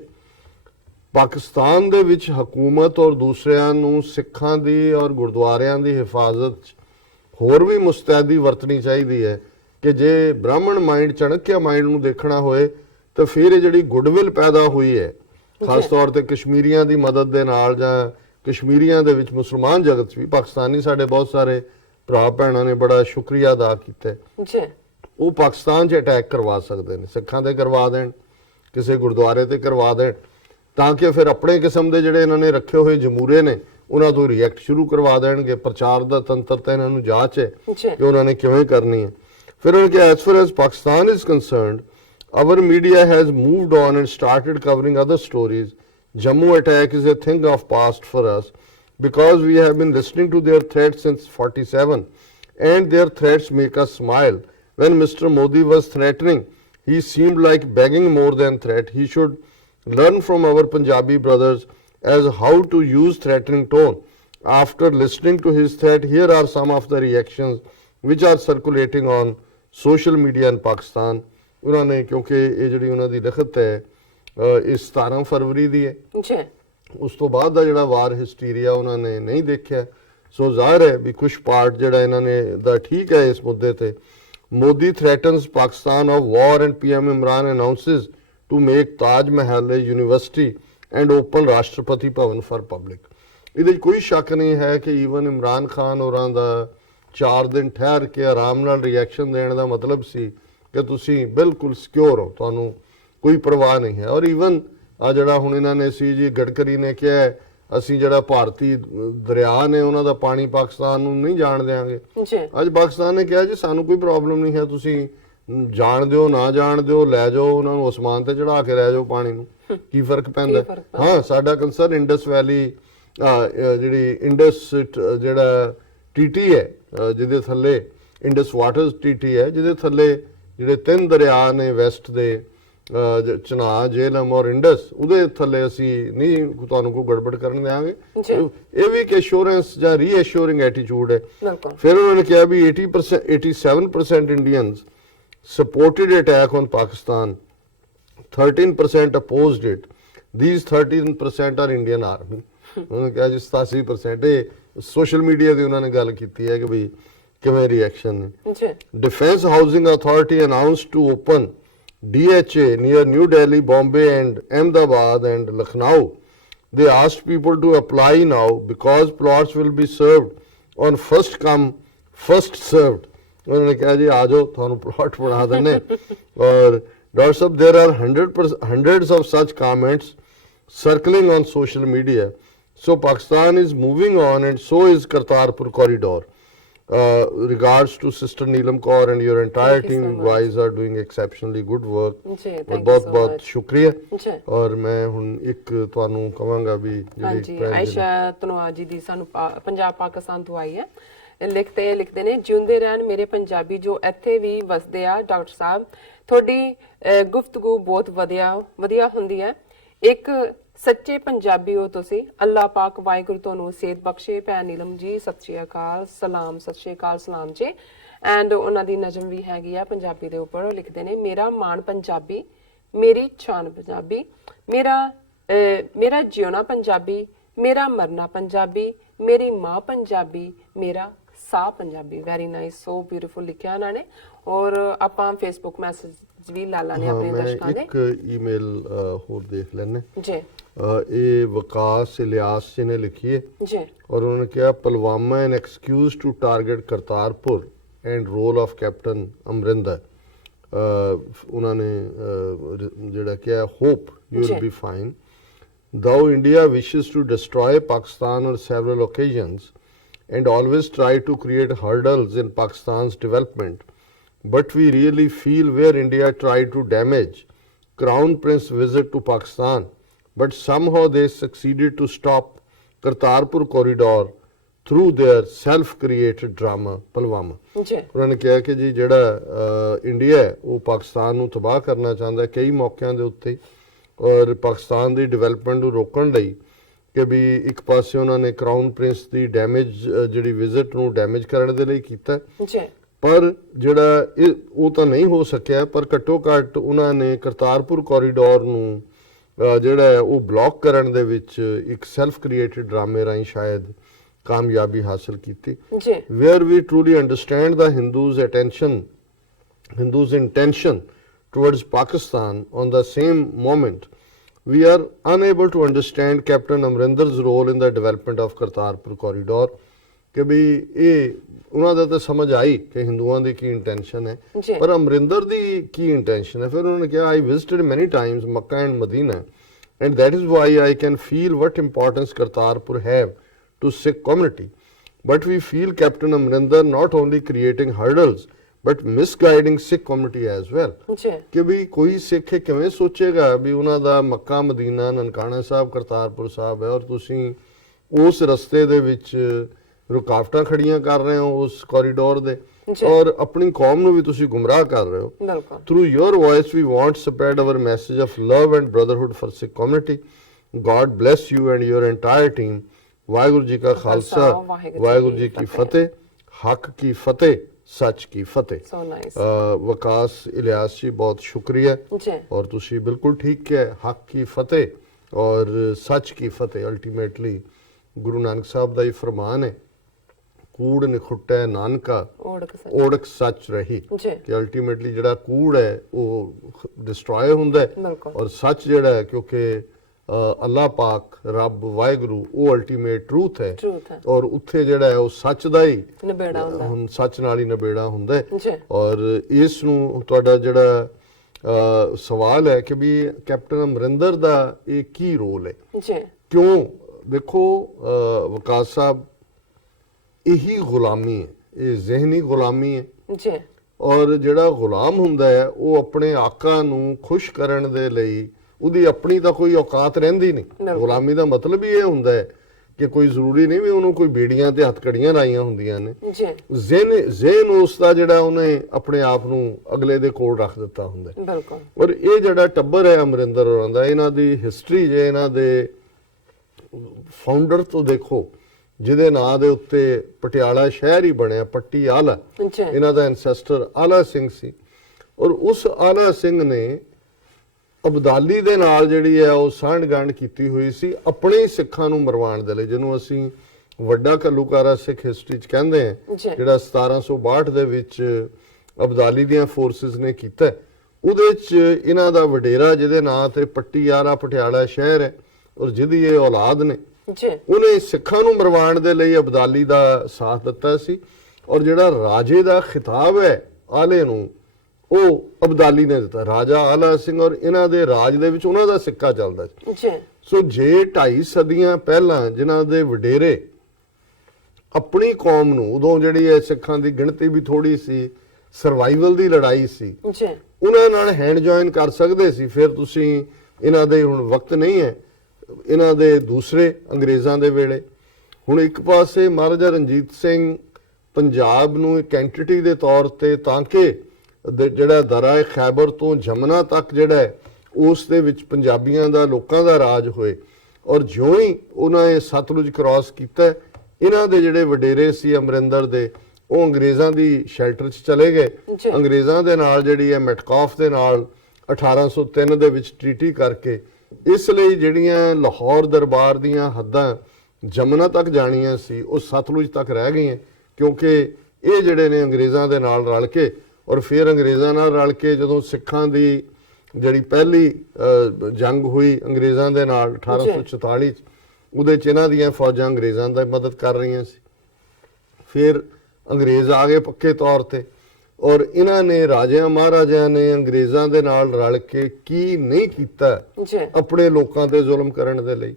ਪਾਕਿਸਤਾਨ ਦੇ ਵਿੱਚ ਹਕੂਮਤ ਔਰ ਦੂਸਰਿਆਂ ਨੂੰ ਸਿੱਖਾਂ ਦੀ ਔਰ ਗੁਰਦੁਆਰਿਆਂ ਦੀ ਹਿਫਾਜ਼ਤ 'ਚ ਹੋਰ ਵੀ ਮੁਸਤੈਦੀ ਵਰਤਣੀ ਚਾਹੀਦੀ ਹੈ ਕਿ ਜੇ ਬ੍ਰਾਹਮਣ ਮਾਈਂਡ, ਚਾਣਕਿਆ ਮਾਈਂਡ ਨੂੰ ਦੇਖਣਾ ਹੋਏ ਤਾਂ ਫਿਰ ਇਹ ਜਿਹੜੀ ਗੁੱਡਵਿਲ ਪੈਦਾ ਹੋਈ ਹੈ ਖਾਸ ਤੌਰ ਤੇ ਕਸ਼ਮੀਰੀਆਂ ਦੀ ਮਦਦ ਦੇ ਨਾਲ, ਜਾਂ ਕਸ਼ਮੀਰੀਆਂ ਦੇ ਵਿੱਚ ਮੁਸਲਮਾਨ ਜਗਤ 'ਚ ਵੀ ਪਾਕਿਸਤਾਨੀ ਸਾਡੇ ਬਹੁਤ ਸਾਰੇ ਭਰਾ ਭੈਣਾਂ ਨੇ ਬੜਾ ਸ਼ੁਕਰੀਆ ਅਦਾ ਕੀਤਾ ਜੀ, ਉਹ ਪਾਕਿਸਤਾਨ 'ਚ ਅਟੈਕ ਕਰਵਾ ਸਕਦੇ ਨੇ, ਸਿੱਖਾਂ ਤੇ ਕਰਵਾ ਦੇਣ, ਕਿਸੇ ਗੁਰਦੁਆਰੇ ਤੇ ਕਰਵਾ ਦੇਣ, ਤਾਂ ਕਿ ਫਿਰ ਆਪਣੇ ਕਿਸਮ ਦੇ ਜਿਹੜੇ ਇਹਨਾਂ ਨੇ ਰੱਖੇ ਹੋਏ ਜਮੂਰੇ ਨੇ ਉਹਨਾਂ ਤੋਂ ਰਿਐਕਟ ਸ਼ੁਰੂ ਕਰਵਾ ਦੇਣਗੇ। ਪ੍ਰਚਾਰ ਦਾ ਤੰਤਰ ਤਾਂ ਇਹਨਾਂ ਨੂੰ ਜਾਂਚ ਹੈ ਕਿ ਉਹਨਾਂ ਨੇ ਕਿਵੇਂ ਕਰਨੀ ਹੈ। ਫਿਰ ਉਹਨਾਂ ਕਿਹਾ as far as Pakistan is concerned, our media has moved on and started covering other stories. Jammu attack is a thing of past for us because we have been listening to their threats since 47 and their threats make us smile. When Mr. Modi was threatening, he seemed like begging more than threat. He should learn from our Punjabi brothers as how to use threatening tone. After listening to his threat, here are some of the reactions which are circulating on social media in Pakistan. ਉਹਨਾਂ ਨੇ, ਕਿਉਂਕਿ ਇਹ ਜਿਹੜੀ ਉਹਨਾਂ ਦੀ ਲਿਖਤ ਹੈ ਇਹ 17 ਫਰਵਰੀ ਦੀ ਹੈ, ਉਸ ਤੋਂ ਬਾਅਦ ਦਾ ਜਿਹੜਾ ਵਾਰ ਹਿਸਟੀਰੀਆ ਉਹਨਾਂ ਨੇ ਨਹੀਂ ਦੇਖਿਆ, ਸੋ ਜ਼ਾਹਿਰ ਹੈ ਵੀ ਕੁਝ ਪਾਰਟ ਜਿਹੜਾ ਇਹਨਾਂ ਨੇ ਦਾ ਠੀਕ ਹੈ ਇਸ ਮੁੱਦੇ ਤੇ। Modi threatens Pakistan of war and PM Imran announces to make Taj Mahal a university and open ਰਾਸ਼ਟਰਪਤੀ ਭਵਨ for public. ਇਹਦੇ 'ਚ ਕੋਈ ਸ਼ੱਕ ਨਹੀਂ ਹੈ ਕਿ ਈਵਨ ਇਮਰਾਨ ਖਾਨ ਹੋਰਾਂ ਦਾ 4 ਦਿਨ ਠਹਿਰ ਕੇ ਆਰਾਮ ਨਾਲ ਰਿਐਕਸ਼ਨ ਦੇਣ ਦਾ ਮਤਲਬ ਸੀ ਕਿ ਤੁਸੀਂ ਬਿਲਕੁਲ ਸਿਕਿਉਰ ਹੋ, ਤੁਹਾਨੂੰ ਕੋਈ ਪਰਵਾਹ ਨਹੀਂ ਹੈ। ਔਰ ਈਵਨ ਆ ਜਿਹੜਾ ਹੁਣ ਇਹਨਾਂ ਨੇ ਸੀ ਜੀ ਗਡਕਰੀ ਨੇ ਕਿਹਾ ਅਸੀਂ ਜਿਹੜਾ ਭਾਰਤੀ ਦਰਿਆ ਨੇ ਉਹਨਾਂ ਦਾ ਪਾਣੀ ਪਾਕਿਸਤਾਨ ਨੂੰ ਨਹੀਂ ਜਾਣ ਦੇਵਾਂਗੇ। ਅੱਜ ਪਾਕਿਸਤਾਨ ਨੇ ਕਿਹਾ ਜੀ ਸਾਨੂੰ ਕੋਈ ਪ੍ਰੋਬਲਮ ਨਹੀਂ ਹੈ, ਤੁਸੀਂ ਜਾਣ ਦਿਓ ਨਾ ਜਾਣ ਦਿਓ, ਲੈ ਜਾਓ ਉਹਨਾਂ ਨੂੰ, ਅਸਮਾਨ ਤੇ ਚੜਾ ਕੇ ਲੈ ਜਾਓ ਪਾਣੀ ਨੂੰ, ਕੀ ਫਰਕ ਪੈਂਦਾ। ਹਾਂ, ਸਾਡਾ ਕੰਸਰਨ ਇੰਡਸ ਵੈਲੀ ਜਿਹੜੀ ਇੰਡਸ ਜਿਹੜਾ ਟੀਟੀ ਹੈ ਜਿਹਦੇ ਥੱਲੇ ਇੰਡਸ ਵਾਟਰਸ ਟੀਟੀ ਹੈ, ਜਿਹਦੇ ਥੱਲੇ ਜਿਹੜੇ 3 ਦਰਿਆ ਨੇ ਵੈਸਟ ਦੇ, ਚਨਾਬ, ਜੇਹਲਮ ਔਰ ਇੰਡਸ, ਉਹਦੇ ਥੱਲੇ ਅਸੀਂ ਨਹੀਂ ਤੁਹਾਨੂੰ ਕੋਈ ਗੜਬੜ ਕਰਨ ਦੇਵਾਂਗੇ। ਇਹ ਵੀ ਇੱਕ ਐਸ਼ੋਰੈਂਸ ਜਾਂ ਰੀਐਸ਼ੋਰਿੰਗ ਐਟੀਟਿਊਡ ਹੈ। ਫਿਰ ਉਹਨਾਂ ਨੇ ਕਿਹਾ ਵੀ 87% Indians supported attack on Pakistan, 13% opposed it. These 13% are Indian Army. ਉਹਨਾਂ ਕਿਹਾ ਜੀ 87% ਇਹ ਸੋਸ਼ਲ ਮੀਡੀਆ ਤੇ ਉਹਨਾਂ ਨੇ ਗੱਲ ਕੀਤੀ ਹੈ ਕਿ ਵੀ ਕਿਵੇਂ ਰਿਐਕਸ਼ਨ ਨੇ। Defense Housing Authority announced to open DHA near New Delhi, Bombay and Ahmedabad and Lucknow. They asked people to apply now because plots will be served on first come first served. ਉਹਨਾਂ ਨੇ ਕਿਹਾ ਜੀ ਆ ਜਾਓ ਤੁਹਾਨੂੰ plot ਬਣਾ ਦਿੰਦੇ। ਔਰ doctor Sahib there are hundreds of such comments circling on social media. So Pakistan is moving on and so is Kartarpur corridor. Regards to Sister Neelam Kaur and your entire team guys are doing exceptionally good work. ਬਹੁਤ ਬਹੁਤ ਸ਼ੁਕਰੀਆ। ਔਰ ਮੈਂ ਹੁਣ ਇੱਕ ਤੁਹਾਨੂੰ ਕਹਾਂਗਾ ਵੀ ਜਿਹੜੀ ਆਇਸ਼ਾ ਤਨਵਾ ਜੀ ਦੀ ਸਾਨੂੰ ਪੰਜਾਬ ਪਾਕਿਸਤਾਨ ਤੋਂ ਆਈ ਹੈ, ਲਿਖਦੇ ਨੇ ਜਿਉਂਦੇ ਰਹਿਣ ਮੇਰੇ ਪੰਜਾਬੀ ਜੋ ਇੱਥੇ ਵੀ ਵਸਦੇ ਆ। ਡਾਕਟਰ ਸਾਹਿਬ ਤੁਹਾਡੀ ਗੁਫ਼ਤਗੂ ਬਹੁਤ ਵਧੀਆ ਹੁੰਦੀ ਹੈ, ਇੱਕ ਸੱਚੇ ਪੰਜਾਬੀ ਹੋ ਤੁਸੀਂ। ਅੱਲਾ ਪਾਕ ਵਾਹਿਗੁਰੂ ਤੁਹਾਨੂੰ ਸਿਹਤ ਬਖਸ਼ੇ। ਭੈਣ ਨੀਲਮ ਜੀ ਸਤਿ ਸ਼੍ਰੀ ਅਕਾਲ, ਸਲਾਮ, ਸਤਿ ਸ਼੍ਰੀ ਅਕਾਲ, ਸਲਾਮ ਜੀ। ਐਂਡ ਉਹਨਾਂ ਦੀ ਨਜ਼ਮ ਵੀ ਹੈਗੀ ਆ ਪੰਜਾਬੀ ਦੇ ਉੱਪਰ, ਲਿਖਦੇ ਨੇ ਮੇਰਾ ਮਾਣ ਪੰਜਾਬੀ, ਮੇਰੀ ਸ਼ਾਨ ਪੰਜਾਬੀ, ਮੇਰਾ ਜਿਉਣਾ ਪੰਜਾਬੀ, ਮੇਰਾ ਮਰਨਾ ਪੰਜਾਬੀ, ਮੇਰੀ ਮਾਂ ਪੰਜਾਬੀ, ਮੇਰਾ ਸਾਹ Punjabi. Very nice, so beautiful ਲਿਖਿਆ ਇਹਨਾਂ ਨੇ। ਔਰ ਆਪਾਂ ਫੇਸਬੁੱਕ ਮੈਸੇਜ ਵੀ ਲਾ ਲਾਣੇ ਆਪਣੇ ਦਰਸ਼ਕਾਂ ਦੇ। ਇੱਕ ਈਮੇਲ ਹੋਰ ਦੇਖ ਲੈਣੇ ਜੀ। ਇਹ ਵਕਾਸ ਇਲਿਆਸ ਜੀ ਨੇ ਲਿਖੀ ਹੈ ਜੀ, ਔਰ ਉਹਨਾਂ ਨੇ ਕਿਹਾ Pulwama an excuse to target Kartarpur and role of captain Amarinder. ਉਹਨਾਂ ਨੇ ਜਿਹੜਾ ਕਿਹਾ hope you will be fine. Though India wishes to destroy Pakistan on several occasions and always try to create hurdles in Pakistan's development, but we really feel where India tried to damage Crown Prince visit to Pakistan, but somehow they succeeded to stop Kartarpur corridor through their self-created drama Pulwama. ਉਹਨਾਂ ਨੇ ਕਿਹਾ ਕਿ ਜੀ ਜਿਹੜਾ India ਹੈ ਉਹ ਪਾਕਿਸਤਾਨ ਨੂੰ ਤਬਾਹ ਕਰਨਾ ਚਾਹੁੰਦਾ ਕਈ ਮੌਕਿਆਂ ਦੇ ਉੱਤੇ, ਔਰ ਪਾਕਿਸਤਾਨ ਦੀ ਡਿਵੈਲਪਮੈਂਟ ਨੂੰ ਰੋਕਣ ਲਈ ਕਿ ਵੀ ਇੱਕ ਪਾਸੇ ਉਹਨਾਂ ਨੇ ਕਰਾਊਨ ਪ੍ਰਿੰਸ ਦੀ ਡੈਮੇਜ ਜਿਹੜੀ ਵਿਜ਼ਿਟ ਨੂੰ ਡੈਮੇਜ ਕਰਨ ਦੇ ਲਈ ਕੀਤਾ ਜੀ, ਪਰ ਜਿਹੜਾ ਉਹ ਤਾਂ ਨਹੀਂ ਹੋ ਸਕਿਆ, ਪਰ ਘੱਟੋ ਘੱਟ ਉਹਨਾਂ ਨੇ ਕਰਤਾਰਪੁਰ ਕੋਰੀਡੋਰ ਨੂੰ ਜਿਹੜਾ ਹੈ ਉਹ ਬਲੌਕ ਕਰਨ ਦੇ ਵਿੱਚ ਇੱਕ ਸੈਲਫ ਕ੍ਰੀਏਟਡ ਡਰਾਮੇ ਰਾਹੀਂ ਸ਼ਾਇਦ ਕਾਮਯਾਬੀ ਹਾਸਲ ਕੀਤੀ। ਜੀ, where we truly understand the Hindus' intention towards Pakistan on the same moment, we are unable to understand Captain Amrinder's role in the development of Kartarpur corridor ਕਿ ਵੀ ਇਹ ਉਹਨਾਂ ਦਾ ਤਾਂ ਸਮਝ ਆਈ ਕਿ ਹਿੰਦੂਆਂ ਦੀ ਕੀ ਇੰਟੈਂਸ਼ਨ ਹੈ, ਪਰ ਅਮਰਿੰਦਰ ਦੀ ਕੀ ਇੰਟੈਂਸ਼ਨ ਹੈ। ਫਿਰ ਉਹਨਾਂ ਨੇ ਕਿਹਾ I visited many times Makkah and Medina and that is why I can feel what importance Kartarpur have to Sikh community, but we feel Captain Amrinder not only creating hurdles but misguiding Sikh community as well। ਕਿ ਵੀ ਕੋਈ ਸਿੱਖ ਕਿਵੇਂ ਸੋਚੇਗਾ ਵੀ ਉਹਨਾਂ ਦਾ ਮੱਕਾ ਮਦੀਨਾ ਨਨਕਾਣਾ ਸਾਹਿਬ ਕਰਤਾਰਪੁਰ ਸਾਹਿਬ ਹੈ ਔਰ ਤੁਸੀਂ ਉਸ ਰਸਤੇ ਦੇ ਵਿੱਚ ਰੁਕਾਵਟਾਂ ਖੜੀਆਂ ਕਰ ਰਹੇ ਹੋ ਉਸ ਕੋਰੀਡੋਰ ਦੇ, ਔਰ ਆਪਣੀ ਕੌਮ ਨੂੰ ਵੀ ਤੁਸੀਂ ਗੁੰਮਰਾਹ ਕਰ ਰਹੇ ਹੋ। Through your voice we want to spread our message of love and brotherhood for Sikh community। God bless you and your entire team। Waheguru ji ਕਾ ਖਾਲਸਾ, ਵਾਹਿਗੁਰੂ ਜੀ ਕੀ ਫਤਿਹ। ਹੱਕ ਕੀ ਫਤਿਹ, ਸੱਚ ਕੀ ਫਤਿਹ। So nice। ਵਿਕਾਸ ਇਲਿਆਸ ਜੀ ਬਹੁਤ ਸ਼ੁਕਰੀਆ ਔਰ ਤੁਸੀਂ ਬਿਲਕੁਲ ਠੀਕ ਕਿਹਾ, ਹੱਕ ਕੀ ਫਤਿਹ ਔਰ ਸੱਚ ਕੀ ਫਤਿਹ। ਅਲਟੀਮੇਟਲੀ ਗੁਰੂ ਨਾਨਕ ਸਾਹਿਬ ਦਾ ਹੀ ਫਰਮਾਨ ਹੈ, ਕੂੜ ਨਿਖੁੱਟੈ ਨਾਨਕਾ ਓੜਕ ਸੱਚ ਰਹੀ, ਕਿ ਅਲਟੀਮੇਟਲੀ ਜਿਹੜਾ ਕੂੜ ਹੈ ਉਹ ਡਿਸਟਰੋਏ ਹੁੰਦਾ ਹੈ ਔਰ ਸੱਚ ਜਿਹੜਾ ਹੈ, ਕਿਉਂਕਿ ਅੱਲਾਹ ਪਾਕ ਰੱਬ ਵਾਹਿਗੁਰੂ ਉਹ ਅਲਟੀਮੇਟ ਟਰੂਥ ਹੈ ਔਰ ਉੱਥੇ ਜਿਹੜਾ ਹੈ ਉਹ ਸੱਚ ਦਾ ਹੀ ਨਿਬੇੜਾ ਹੁੰਦਾ, ਹੁਣ ਸੱਚ ਨਾਲ ਹੀ ਨਿਬੇੜਾ ਹੁੰਦਾ ਹੈ। ਔਰ ਇਸ ਨੂੰ ਤੁਹਾਡਾ ਜਿਹੜਾ ਸਵਾਲ ਹੈ ਕਿ ਵੀ ਕੈਪਟਨ ਅਮਰਿੰਦਰ ਦਾ ਇਹ ਕੀ ਰੋਲ ਹੈ, ਕਿਉਂ? ਦੇਖੋ ਵਿਕਾਸ ਸਾਹਿਬ, ਇਹੀ ਗੁਲਾਮੀ ਹੈ, ਇਹ ਜ਼ਿਹਨੀ ਗੁਲਾਮੀ ਹੈ ਔਰ ਜਿਹੜਾ ਗੁਲਾਮ ਹੁੰਦਾ ਹੈ ਉਹ ਆਪਣੇ ਆਕਾ ਨੂੰ ਖੁਸ਼ ਕਰਨ ਦੇ ਲਈ ਉਹਦੀ ਆਪਣੀ ਤਾਂ ਕੋਈ ਔਕਾਤ ਰਹਿੰਦੀ ਨਹੀਂ। ਗੁਲਾਮੀ ਦਾ ਮਤਲਬ ਹੀ ਇਹ ਹੁੰਦਾ ਹੈ ਕਿ ਕੋਈ ਜ਼ਰੂਰੀ ਨਹੀਂ ਵੀ ਉਹਨੂੰ ਕੋਈ ਬੇੜੀਆਂ ਤੇ ਹੱਥਕੜੀਆਂ ਲਾਈਆਂ ਹੁੰਦੀਆਂ ਨੇ, ਜ਼ਿਹਨ ਉਸ ਦਾ ਜਿਹੜਾ ਉਹਨੇ ਆਪਣੇ ਆਪ ਨੂੰ ਅਗਲੇ ਦੇ ਕੋਲ ਰੱਖ ਦਿੱਤਾ ਹੁੰਦਾ। ਔਰ ਇਹ ਜਿਹੜਾ ਟੱਬਰ ਹੈ ਅਮਰਿੰਦਰ ਹੋਰਾਂ ਦਾ, ਇਹਨਾਂ ਦੀ ਹਿਸਟਰੀ ਜੇ ਇਹਨਾਂ ਦੇ ਫਾਊਂਡਰ ਤੋਂ ਦੇਖੋ, ਜਿਹਦੇ ਨਾਂ ਦੇ ਉੱਤੇ ਪਟਿਆਲਾ ਸ਼ਹਿਰ ਹੀ ਬਣਿਆ, ਪੱਟੀ ਆਲਾ, ਇਹਨਾਂ ਦਾ ਐਨਸੈਸਟਰ ਆਲਾ ਸਿੰਘ ਸੀ ਔਰ ਉਸ ਆਲਾ ਸਿੰਘ ਨੇ ਅਬਦਾਲੀ ਦੇ ਨਾਲ ਜਿਹੜੀ ਹੈ ਉਹ ਸਾਂਢ-ਗਾਂਢ ਕੀਤੀ ਹੋਈ ਸੀ ਆਪਣੇ ਸਿੱਖਾਂ ਨੂੰ ਮਰਵਾਉਣ ਦੇ ਲਈ, ਜਿਹਨੂੰ ਅਸੀਂ ਵੱਡਾ ਘੱਲੂਘਾਰਾ ਸਿੱਖ ਹਿਸਟਰੀ 'ਚ ਕਹਿੰਦੇ ਹਾਂ, ਜਿਹੜਾ 1762 ਦੇ ਵਿੱਚ ਅਬਦਾਲੀ ਦੀਆਂ ਫੋਰਸਿਸ ਨੇ ਕੀਤਾ। ਉਹਦੇ 'ਚ ਇਹਨਾਂ ਦਾ ਵਡੇਰਾ ਜਿਹਦੇ ਨਾਂ ਤੇ ਪੱਟੀ ਆਲਾ ਪਟਿਆਲਾ ਸ਼ਹਿਰ ਹੈ ਔਰ ਜਿਹਦੀ ਇਹ ਔਲਾਦ ਨੇ, ਉਹਨੇ ਸਿੱਖਾਂ ਨੂੰ ਮਰਵਾਉਣ ਦੇ ਲਈ ਅਬਦਾਲੀ ਦਾ ਸਾਥ ਦਿੱਤਾ ਸੀ ਔਰ ਜਿਹੜਾ ਰਾਜੇ ਦਾ ਖਿਤਾਬ ਹੈ ਆਲੇ ਨੂੰ ਉਹ ਅਬਦਾਲੀ ਨੇ ਦਿੱਤਾ, ਰਾਜਾ ਆਲਾ ਸਿੰਘ, ਔਰ ਇਹਨਾਂ ਦੇ ਰਾਜ ਦੇ ਵਿੱਚ ਉਹਨਾਂ ਦਾ ਸਿੱਕਾ ਚੱਲਦਾ ਸੀ। ਸੋ ਜੇ 2.5 ਸਦੀਆਂ ਪਹਿਲਾਂ ਜਿਨ੍ਹਾਂ ਦੇ ਵਡੇਰੇ ਆਪਣੀ ਕੌਮ ਨੂੰ, ਉਦੋਂ ਜਿਹੜੀ ਹੈ ਸਿੱਖਾਂ ਦੀ ਗਿਣਤੀ ਵੀ ਥੋੜੀ ਸੀ, ਸਰਵਾਈਵਲ ਦੀ ਲੜਾਈ ਸੀ, ਉਹਨਾਂ ਨਾਲ ਹੈਂਡ ਜੁਆਇਨ ਕਰ ਸਕਦੇ ਸੀ। ਫਿਰ ਤੁਸੀਂ ਇਹਨਾਂ ਦੇ ਹੁਣ ਵਕਤ ਨਹੀਂ ਹੈ, ਇਹਨਾਂ ਦੇ ਦੂਸਰੇ ਅੰਗਰੇਜ਼ਾਂ ਦੇ ਵੇਲੇ। ਹੁਣ ਇੱਕ ਪਾਸੇ ਮਹਾਰਾਜਾ ਰਣਜੀਤ ਸਿੰਘ ਪੰਜਾਬ ਨੂੰ ਇੱਕ ਐਂਟੀਟੀ ਦੇ ਤੌਰ ਤੇ, ਤਾਂ ਕਿ ਜਿਹੜਾ ਦਰਿਆ ਖੈਬਰ ਤੋਂ ਜਮਨਾ ਤੱਕ ਜਿਹੜਾ ਹੈ ਉਸ ਦੇ ਵਿੱਚ ਪੰਜਾਬੀਆਂ ਦਾ, ਲੋਕਾਂ ਦਾ ਰਾਜ ਹੋਏ, ਔਰ ਜਿਉਂ ਹੀ ਉਹਨਾਂ ਨੇ ਸਤਲੁਜ ਕ੍ਰਾਸ ਕੀਤਾ, ਇਹਨਾਂ ਦੇ ਜਿਹੜੇ ਵਡੇਰੇ ਸੀ ਅਮਰਿੰਦਰ ਦੇ, ਉਹ ਅੰਗਰੇਜ਼ਾਂ ਦੀ ਸ਼ੈਲਟਰ 'ਚ ਚਲੇ ਗਏ। ਅੰਗਰੇਜ਼ਾਂ ਦੇ ਨਾਲ ਜਿਹੜੀ ਹੈ ਮੈਟਕਾਫ ਦੇ ਨਾਲ 1803 ਦੇ ਵਿੱਚ ਟ੍ਰੀਟੀ ਕਰਕੇ, ਇਸ ਲਈ ਜਿਹੜੀਆਂ ਲਾਹੌਰ ਦਰਬਾਰ ਦੀਆਂ ਹੱਦਾਂ ਜਮਨਾ ਤੱਕ ਜਾਣੀਆਂ ਸੀ ਉਹ ਸਤਲੁਜ ਤੱਕ ਰਹਿ ਗਈਆਂ, ਕਿਉਂਕਿ ਇਹ ਜਿਹੜੇ ਨੇ ਅੰਗਰੇਜ਼ਾਂ ਦੇ ਨਾਲ ਰਲ ਕੇ, ਔਰ ਫਿਰ ਅੰਗਰੇਜ਼ਾਂ ਨਾਲ ਰਲ ਕੇ ਜਦੋਂ ਸਿੱਖਾਂ ਦੀ ਜਿਹੜੀ ਪਹਿਲੀ ਜੰਗ ਹੋਈ ਅੰਗਰੇਜ਼ਾਂ ਦੇ ਨਾਲ 1844 'ਚ, ਉਹਦੇ 'ਚ ਇਹਨਾਂ ਦੀਆਂ ਫੌਜਾਂ ਅੰਗਰੇਜ਼ਾਂ ਦੀ ਮਦਦ ਕਰ ਰਹੀਆਂ ਸੀ। ਫਿਰ ਅੰਗਰੇਜ਼ ਆ ਗਏ ਪੱਕੇ ਤੌਰ ਤੇ ਔਰ ਇਹਨਾਂ ਨੇ ਰਾਜਿਆਂ ਮਹਾਰਾਜਿਆਂ ਨੇ ਅੰਗਰੇਜ਼ਾਂ ਦੇ ਨਾਲ ਰਲ ਕੇ ਕੀ ਨਹੀਂ ਕੀਤਾ ਆਪਣੇ ਲੋਕਾਂ ਤੇ ਜ਼ੁਲਮ ਕਰਨ ਦੇ ਲਈ।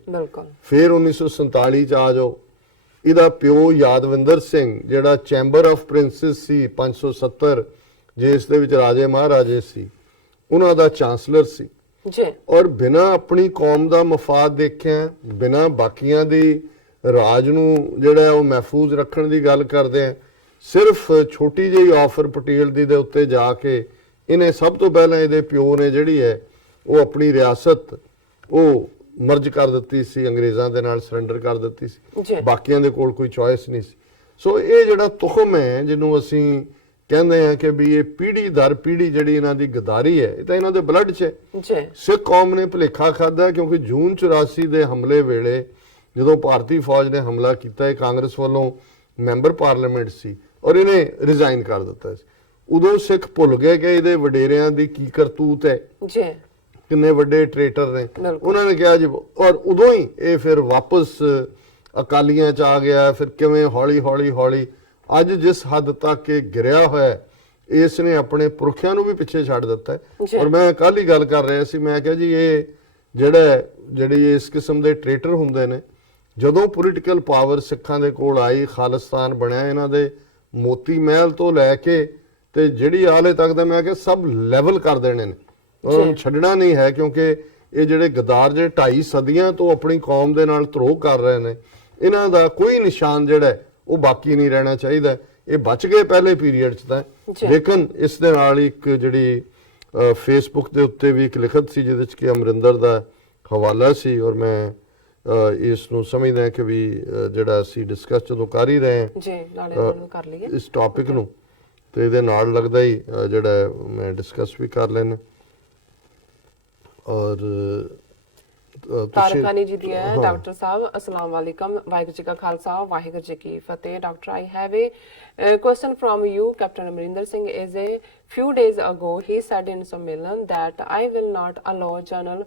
ਫਿਰ 1947 'ਚ ਆ ਜਾਓ, ਇਹਦਾ ਪਿਓ ਯਾਦਵਿੰਦਰ ਸਿੰਘ ਜਿਹੜਾ ਚੈਂਬਰ ਆਫ ਪ੍ਰਿੰਸਸ ਸੀ 570, ਜਿਸ ਦੇ ਵਿੱਚ ਰਾਜੇ ਮਹਾਰਾਜੇ ਸੀ, ਉਹਨਾਂ ਦਾ ਚਾਂਸਲਰ ਸੀ ਔਰ ਬਿਨਾਂ ਆਪਣੀ ਕੌਮ ਦਾ ਮਫਾਦ ਦੇਖਿਆ, ਬਿਨਾਂ ਬਾਕੀਆਂ ਦੀ ਰਾਜ ਨੂੰ ਜਿਹੜਾ ਉਹ ਮਹਿਫੂਜ਼ ਰੱਖਣ ਦੀ ਗੱਲ ਕਰਦੇ ਆ, ਸਿਰਫ ਛੋਟੀ ਜਿਹੀ ਆਫਰ ਪਟੇਲ ਦੀ ਦੇ ਉੱਤੇ ਜਾ ਕੇ ਇਹਨੇ ਸਭ ਤੋਂ ਪਹਿਲਾਂ ਇਹਦੇ ਪਿਓ ਨੇ ਜਿਹੜੀ ਹੈ ਉਹ ਆਪਣੀ ਰਿਆਸਤ ਉਹ ਮਰਜ ਕਰ ਦਿੱਤੀ ਸੀ, ਅੰਗਰੇਜ਼ਾਂ ਦੇ ਨਾਲ ਸਰੈਂਡਰ ਕਰ ਦਿੱਤੀ ਜੀ। ਸੀ, ਬਾਕੀਆਂ ਦੇ ਕੋਲ ਕੋਈ ਚੋਇਸ ਨਹੀਂ ਸੀ। ਸੋ ਇਹ ਜਿਹੜਾ ਤੁਖਮ ਹੈ ਜਿਹਨੂੰ ਅਸੀਂ ਕਹਿੰਦੇ ਆ ਕਿ ਵੀ ਇਹ ਪੀੜ੍ਹੀ ਦਰ ਪੀੜ੍ਹੀ ਜਿਹੜੀ ਇਹਨਾਂ ਦੀ ਗਦਾਰੀ ਹੈ, ਇਹ ਤਾਂ ਇਹਨਾਂ ਦੇ ਬਲੱਡ 'ਚ ਹੈ। ਜੀ ਸਿੱਖ ਕੌਮ ਨੇ ਭੁਲੇਖਾ ਖਾਧਾ ਕਿਉਂਕਿ ਜੂਨ 84 ਦੇ ਹਮਲੇ ਵੇਲੇ ਜਦੋਂ ਭਾਰਤੀ ਫੌਜ ਨੇ ਹਮਲਾ ਕੀਤਾ, ਇਹ ਕਾਂਗਰਸ ਵੱਲੋਂ ਮੈਂਬਰ ਪਾਰਲੀਮੈਂਟ ਸੀ ਔਰ ਇਹਨੇ ਰਿਜ਼ਾਈਨ ਕਰ ਦਿੱਤਾ ਸੀ। ਉਦੋਂ ਸਿੱਖ ਭੁੱਲ ਗਏ ਕਿ ਇਹਦੇ ਵਡੇਰਿਆਂ ਦੀ ਕੀ ਕਰਤੂਤ ਹੈ, ਜੀ ਕਿੰਨੇ ਵੱਡੇ ਟ੍ਰੇਟਰ ਨੇ। ਬਿਲਕੁਲ। ਉਹਨਾਂ ਨੇ ਕਿਹਾ ਜੀ, ਔਰ ਉਦੋਂ ਹੀ ਇਹ ਫਿਰ ਵਾਪਸ ਅਕਾਲੀਆਂ 'ਚ ਆ ਗਿਆ। ਫਿਰ ਕਿਵੇਂ ਹੌਲੀ ਹੌਲੀ ਹੌਲੀ ਅੱਜ ਜਿਸ ਹੱਦ ਤੱਕ ਇਹ ਗਿਰਿਆ ਹੋਇਆ ਹੈ, ਇਸ ਨੇ ਆਪਣੇ ਪੁਰਖਿਆਂ ਨੂੰ ਵੀ ਪਿੱਛੇ ਛੱਡ ਦਿੱਤਾ ਹੈ। ਔਰ ਮੈਂ ਕੱਲ ਹੀ ਗੱਲ ਕਰ ਰਿਹਾ ਸੀ, ਮੈਂ ਕਿਹਾ ਜੀ ਇਹ ਜਿਹੜੀ ਇਸ ਕਿਸਮ ਦੇ ਟ੍ਰੇਟਰ ਹੁੰਦੇ ਨੇ, ਜਦੋਂ ਪੋਲੀਟੀਕਲ ਪਾਵਰ ਸਿੱਖਾਂ ਦੇ ਕੋਲ ਆਈ, ਖਾਲਿਸਤਾਨ ਬਣਿਆ, ਇਹਨਾਂ ਦੇ ਮੋਤੀ ਮਹਿਲ ਤੋਂ ਲੈ ਕੇ ਤੇ ਜਿਹੜੀ ਹਾਲੇ ਤੱਕ ਦਾ ਮੈਂ ਕਿਹਾ ਸਭ ਲੈਵਲ ਕਰ ਦੇਣੇ ਨੇ, ਉਹਨਾਂ ਨੂੰ ਛੱਡਣਾ ਨਹੀਂ ਹੈ। ਕਿਉਂਕਿ ਇਹ ਜਿਹੜੇ ਗਦਾਰ ਜਿਹੜੇ 2.5 ਸਦੀਆਂ ਤੋਂ ਆਪਣੀ ਕੌਮ ਦੇ ਨਾਲ ਧਰੋਹ ਕਰ ਰਹੇ ਨੇ, ਇਹਨਾਂ ਦਾ ਕੋਈ ਨਿਸ਼ਾਨ ਜਿਹੜਾ ਉਹ ਬਾਕੀ ਨਹੀਂ ਰਹਿਣਾ ਚਾਹੀਦਾ। ਇਹ ਬਚ ਗਏ ਪਹਿਲੇ ਪੀਰੀਅਡ 'ਚ ਤਾਂ, ਲੇਕਿਨ ਇਸ ਦੇ ਨਾਲ ਇੱਕ ਜਿਹੜੀ ਫੇਸਬੁੱਕ ਦੇ ਉੱਤੇ ਵੀ ਇੱਕ ਲਿਖਤ ਸੀ ਜਿਹਦੇ 'ਚ ਕਿ ਅਮਰਿੰਦਰ ਦਾ ਹਵਾਲਾ ਸੀ, ਔਰ ਮੈਂ ਇਸ ਨੂੰ ਸਮਝਦਾ ਕਿ ਵੀ ਜਿਹੜਾ ਅਸੀਂ ਡਿਸਕਸ ਜਦੋਂ ਕਰ ਹੀ ਰਹੇ ਹਾਂ ਜੀ ਨਾਲੇ ਕਰ ਲਈਏ ਇਸ ਟੌਪਿਕ ਨੂੰ, ਤੇ ਇਹਦੇ ਨਾਲ ਲੱਗਦਾ ਹੀ ਜਿਹੜਾ ਮੈਂ ਡਿਸਕਸ ਵੀ ਕਰ ਲੈਣਾ। ਔਰ ਤਾਰਕਾਨੀ ਜੀ ਦੀ ਹੈ, ਡਾਕਟਰ ਸਾਹਿਬ अस्सलाम वालेकुम, वाहिगुरू जी का खालसा वाहिगुरू जी की फतेह। Doctor, I have a question from you. Captain Amrinder Singh is a few days ago he said in Sammelan that I will not allow General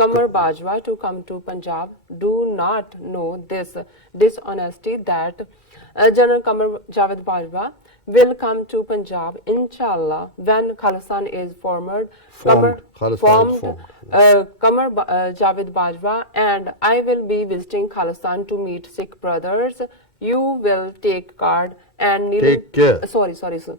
Qamar Bajwa to come to Punjab. Do not know this dishonesty that General Qamar Javed Bajwa will come to Punjab inshallah when Khalistan is formed. Qamar Javed Bajwa and I will be visiting Khalistan to meet Sikh brothers. You will take card and take care. Sorry sir.